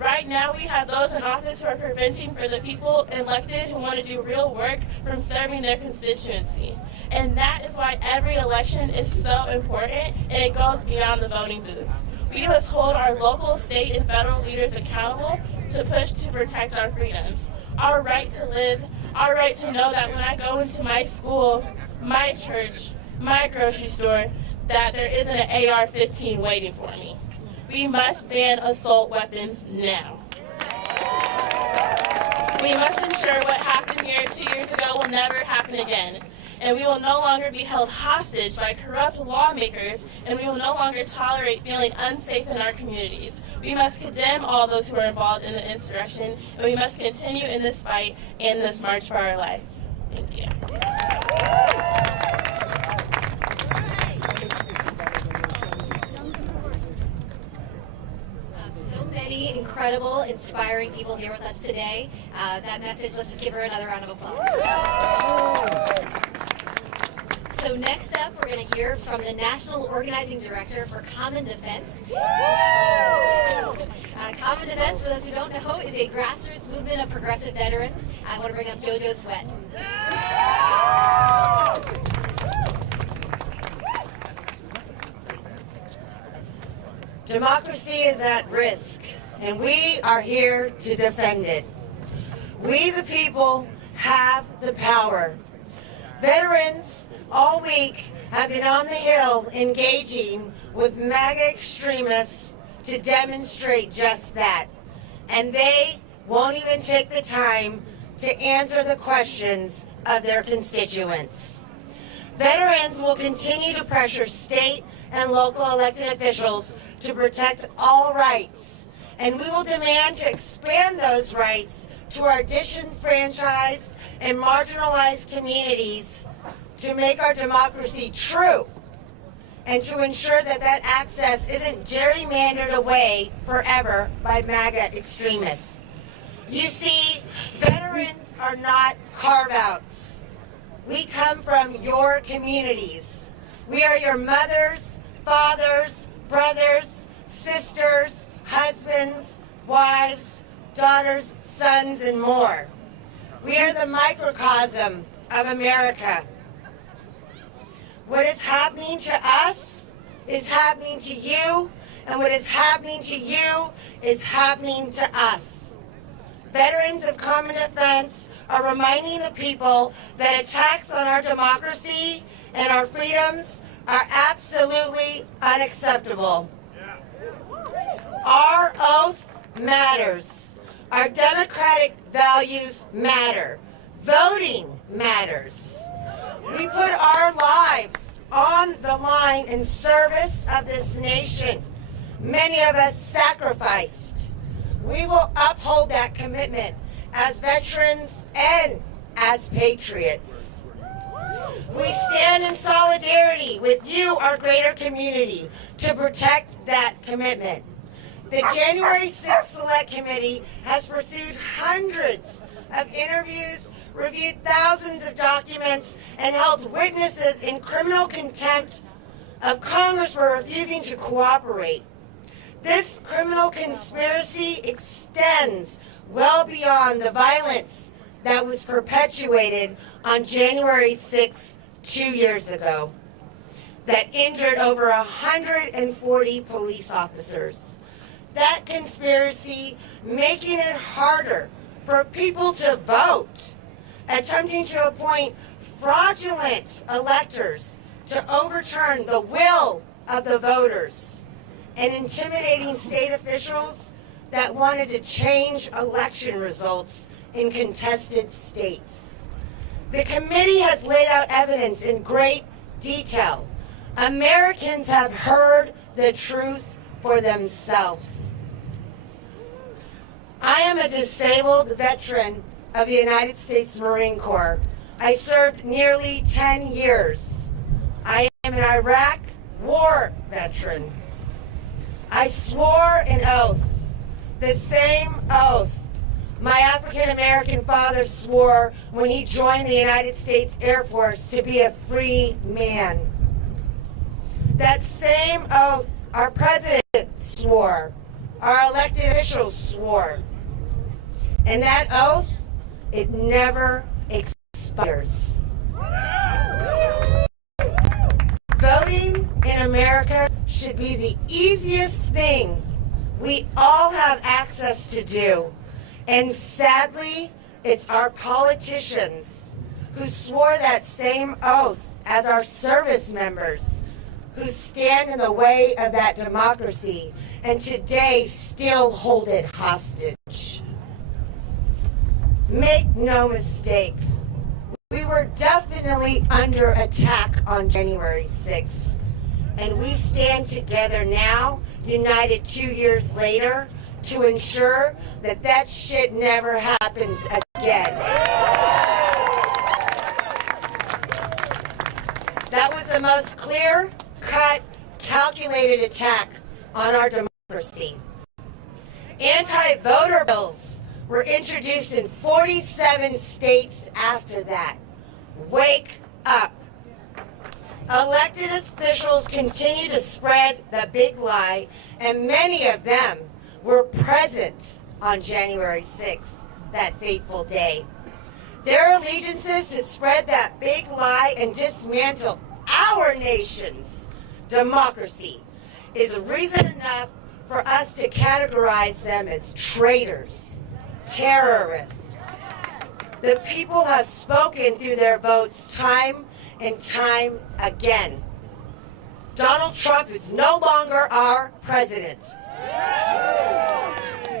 Right now, we have those in office who are preventing for the people elected who want to do real work from serving their constituency. And that is why every election is so important, and it goes beyond the voting booth. We must hold our local, state, and federal leaders accountable to push to protect our freedoms, our right to live, our right to know that when I go into my school, my church, my grocery store, that there isn't an AR-15 waiting for me. We must ban assault weapons now. We must ensure what happened here 2 years ago will never happen again. And we will no longer be held hostage by corrupt lawmakers, and we will no longer tolerate feeling unsafe in our communities. We must condemn all those who are involved in the insurrection, and we must continue in this fight and this march for our life. Thank you. So many incredible, inspiring people here with us today. That message, let's just give her another round of applause. So next up, we're going to hear from the National Organizing Director for Common Defense. Common Defense, for those who don't know, is a grassroots movement of progressive veterans. I want to bring up JoJo Sweat. Democracy is at risk, and we are here to defend it. We, the people, have the power. Veterans all week have been on the Hill engaging with MAGA extremists to demonstrate just that. And they won't even take the time to answer the questions of their constituents. Veterans will continue to pressure state and local elected officials to protect all rights. And we will demand to expand those rights to our disenfranchised and marginalized communities to make our democracy true and to ensure that that access isn't gerrymandered away forever by MAGA extremists. You see, veterans are not carve-outs. We come from your communities. We are your mothers, fathers, brothers, sisters, husbands, wives, daughters, sons, and more. We are the microcosm of America. What is happening to us is happening to you, and what is happening to you is happening to us. Veterans of Common Defense are reminding the people that attacks on our democracy and our freedoms are absolutely unacceptable. Our oath matters. Our democratic values matter. Voting matters. We put our lives on the line in service of this nation. Many of us sacrificed. We will uphold that commitment as veterans and as patriots. We stand in solidarity with you, our greater community, to protect that commitment. The January 6th Select Committee has pursued hundreds of interviews, reviewed thousands of documents, and held witnesses in criminal contempt of Congress for refusing to cooperate. This criminal conspiracy extends well beyond the violence that was perpetuated on January 6th, 2 years ago, that injured over 140 police officers. That conspiracy making it harder for people to vote, attempting to appoint fraudulent electors to overturn the will of the voters, and intimidating state officials that wanted to change election results in contested states. The committee has laid out evidence in great detail. Americans have heard the truth for themselves. I am a disabled veteran of the United States Marine Corps. I served nearly 10 years. I am an Iraq War veteran. I swore an oath, the same oath my African American father swore when he joined the United States Air Force to be a free man. That same oath our president swore, our elected officials swore. And that oath, it never expires. Voting in America should be the easiest thing we all have access to do. And sadly, it's our politicians who swore that same oath as our service members who stand in the way of that democracy and today still hold it hostage. Make no mistake, we were definitely under attack on January 6th, and we stand together now, united 2 years later, to ensure that that shit never happens again. That was the most clear-cut, calculated attack on our democracy. Anti-voter bills were introduced in 47 states after that. Wake up. Elected officials continue to spread the big lie, and many of them were present on January 6th, that fateful day. Their allegiances to spread that big lie and dismantle our nation's democracy is reason enough for us to categorize them as traitors, terrorists. The people have spoken through their votes time and time again. Donald Trump is no longer our president.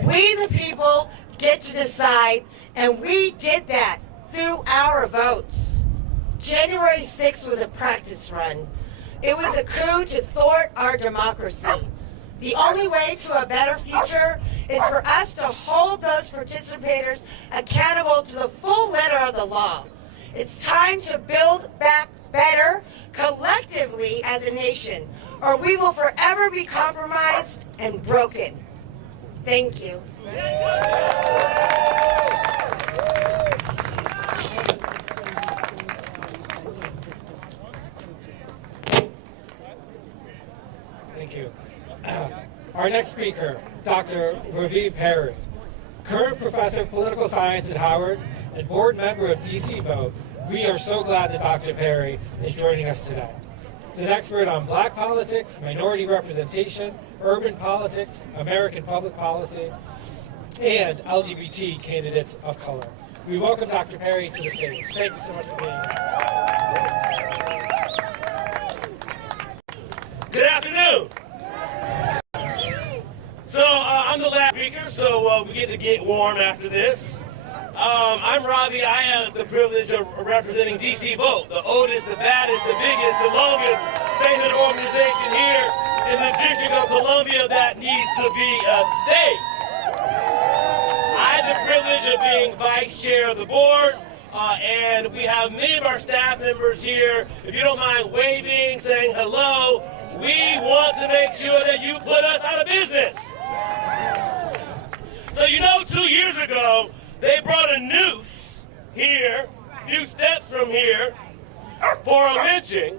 We, the people, get to decide, and we did that through our votes. January 6th was a practice run. It was a coup to thwart our democracy. The only way to a better future is for us to hold those participators accountable to the full letter of the law. It's time to build back better collectively as a nation, or we will forever be compromised and broken. Thank you. Thank you. Our next speaker, Dr. Raviv Paris, current professor of political science at Howard and board member of DC Vote. We are so glad that Dr. Perry is joining us today. He's an expert on black politics, minority representation, urban politics, American public policy, and LGBT candidates of color. We welcome Dr. Perry to the stage. Thank you so much for being here. Good afternoon. So I'm the last speaker, so we get warm after this. I'm Ravi. I have the privilege of representing DC Vote, the oldest, the baddest, the biggest, the longest statehood organization here in the District of Columbia that needs to be a state. I have the privilege of being vice chair of the board, and we have many of our staff members here. If you don't mind waving, saying hello, we want to make sure that you put us out of business. ago, they brought a noose here, a few steps from here, for a lynching.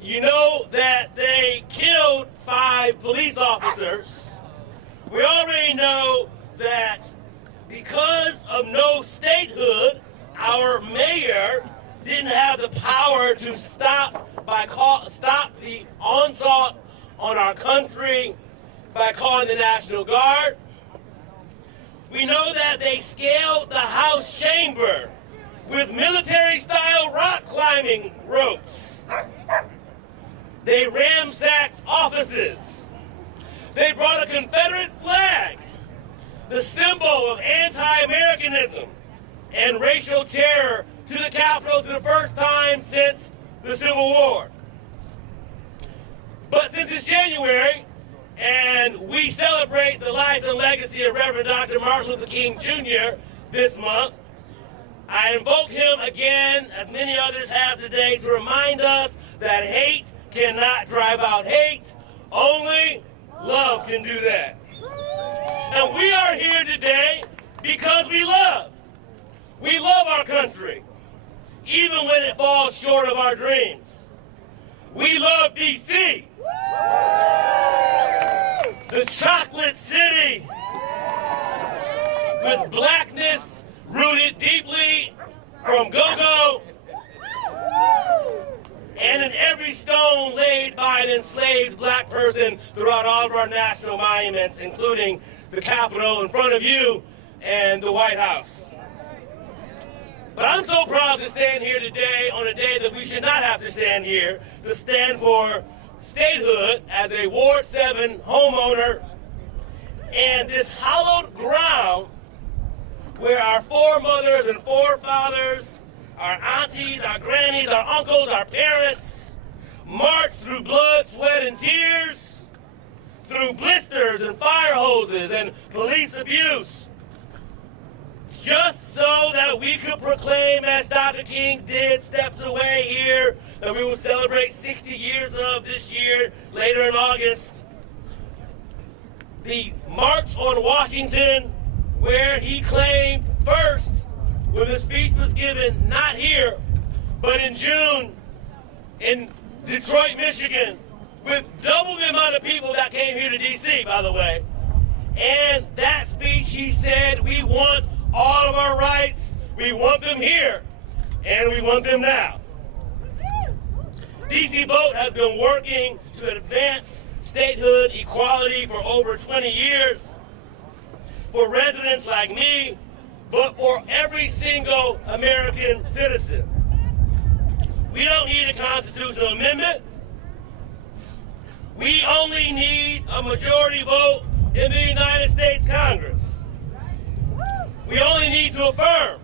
You know that they killed 5 police officers. We already know that because of no statehood, our mayor didn't have the power to stop the onslaught on our country by calling the National Guard. We know that they scaled the House chamber with military-style rock climbing ropes. They ransacked offices. They brought a Confederate flag, the symbol of anti-Americanism and racial terror, to the Capitol for the first time since the Civil War. But since it's January, and we celebrate the life and legacy of Reverend Dr. Martin Luther King Jr. this month, I invoke him again, as many others have today, to remind us that hate cannot drive out hate. Only love can do that. And we are here today because we love. We love our country, even when it falls short of our dreams. We love D.C., the chocolate city, with blackness rooted deeply from go-go, and in every stone laid by an enslaved black person throughout all of our national monuments, including the Capitol in front of you and the White House. But I'm so proud to stand here today on a day that we should not have to stand here, to stand for statehood as a Ward 7 homeowner, and this hallowed ground where our foremothers and forefathers, our aunties, our grannies, our uncles, our parents marched through blood, sweat, and tears, through blisters and fire hoses and police abuse, just so that we could proclaim, as Dr. King did steps away here, that we will celebrate 60 years of this year, later in August. The March on Washington, where he claimed first, when the speech was given, not here, but in June in Detroit, Michigan, with double the amount of people that came here to D.C., by the way. And that speech, he said, we want all of our rights, we want them here, and we want them now. D.C. Vote has been working to advance statehood equality for over 20 years for residents like me, but for every single American citizen. We don't need a constitutional amendment. We only need a majority vote in the United States Congress. We only need to affirm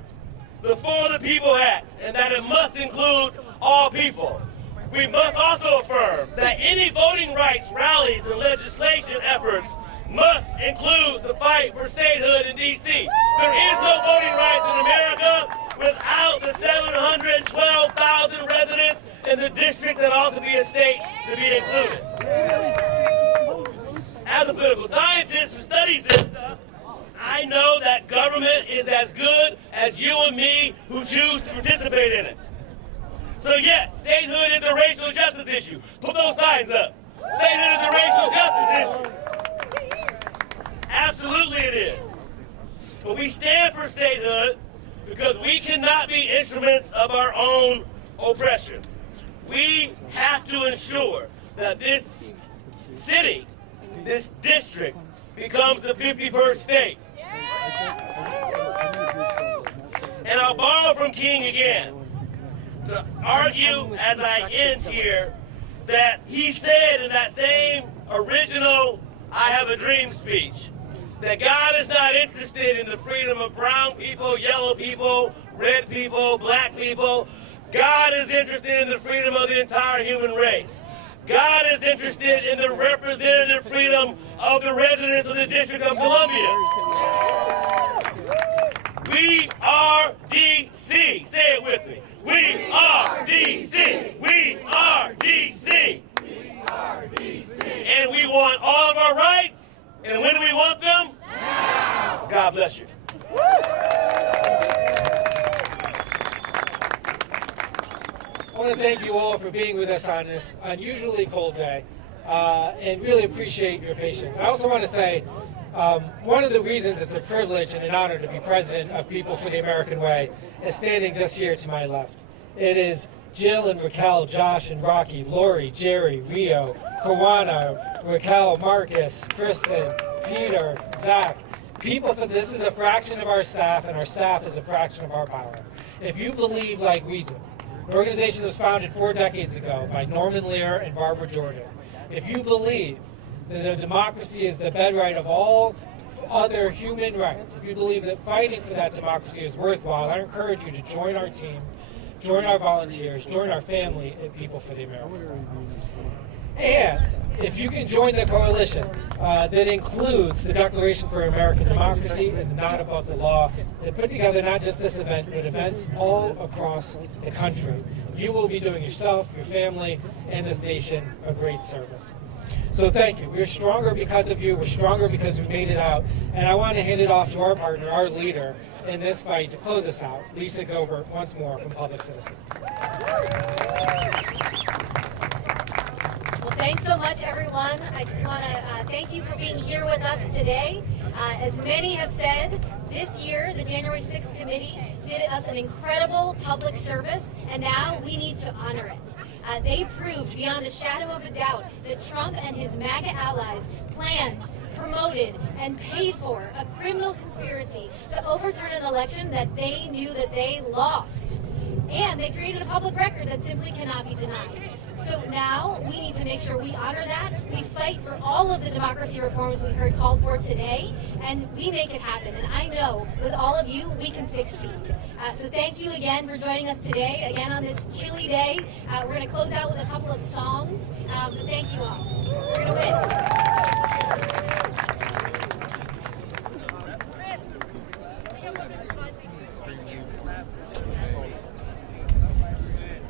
the For the People Act, and that it must include all people. We must also affirm that any voting rights rallies and legislation efforts must include the fight for statehood in D.C. There is no voting rights in America without the 712,000 residents in the district that ought to be a state to be included. As a political scientist who studies this stuff, I know that government is as good as you and me who choose to participate in it. So yes, statehood is a racial justice issue. Put those signs up. Statehood is a racial justice issue. Absolutely it is. But we stand for statehood because we cannot be instruments of our own oppression. We have to ensure that this city, this district, becomes the 51st state. And I'll borrow from King again to argue as I end here that he said in that same original I Have a Dream speech that God is not interested in the freedom of brown people, yellow people, red people, black people. God is interested in the freedom of the entire human race. God is interested in the representative freedom of the residents of the District of Columbia. We are D.C. Say it with me. We are D.C. We are D.C. We are D.C. And we want all of our rights. And when do we want them? Now. God bless you. us on this unusually cold day, and really appreciate your patience. I also want to say one of the reasons it's a privilege and an honor to be president of People for the American Way is standing just here to my left. It is Jill and Raquel, Josh and Rocky, Lori, Jerry, Rio, Kawana, Raquel, Marcus, Kristen, Peter, Zach. This is a fraction of our staff, and our staff is a fraction of our power. If you believe like we do, the organization was founded 4 decades ago by Norman Lear and Barbara Jordan. If you believe that a democracy is the bedrock of all other human rights, if you believe that fighting for that democracy is worthwhile, I encourage you to join our team, join our volunteers, join our family at People for the American Way. And if you can join the coalition that includes the Declaration for American Democracy and Not Above the Law, that put together not just this event, but events all across the country, you will be doing yourself, your family, and this nation a great service. So thank you. We're stronger because of you. We're stronger because we made it out. And I want to hand it off to our partner, our leader in this fight to close us out, Lisa Gilbert, once more from Public Citizen. Well, thanks so much, everyone. I just want to thank you for being here with us today. As many have said, this year the January 6th committee did us an incredible public service, and now we need to honor it. They proved beyond a shadow of a doubt that Trump and his MAGA allies planned, promoted, and paid for a criminal conspiracy to overturn an election that they knew that they lost. And they created a public record that simply cannot be denied. So now we need to make sure we honor that. We fight for all of the democracy reforms we heard called for today, and we make it happen. And I know with all of you, we can succeed. So thank you again for joining us today, again on this chilly day. We're going to close out with a couple of songs, but thank you all. We're going to win.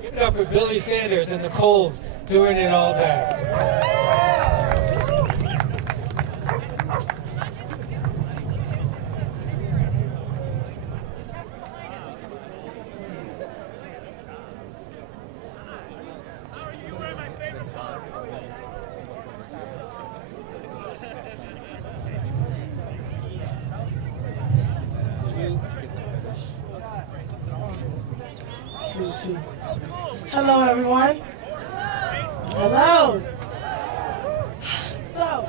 Give it up for Billy Sanders in the cold, doing it all day. Hello, everyone. Hello. So,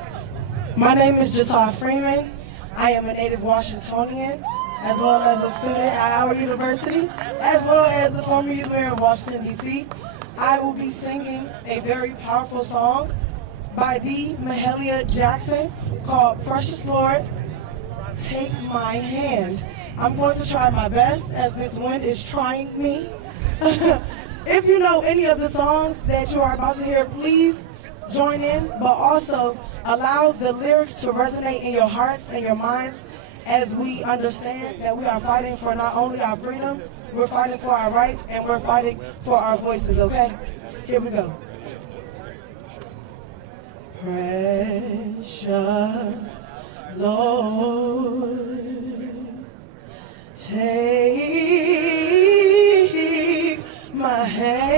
my name is Jatar Freeman. I am a native Washingtonian, as well as a student at Howard University, as well as a former youth mayor of Washington, D.C. I will be singing a very powerful song by the Mahalia Jackson called Precious Lord, Take My Hand. I'm going to try my best as this wind is trying me. If you know any of the songs that you are about to hear, please join in, but also allow the lyrics to resonate in your hearts and your minds as we understand that we are fighting for not only our freedom, we're fighting for our rights, and we're fighting for our voices, okay? Here we go. Precious Lord, take my hand.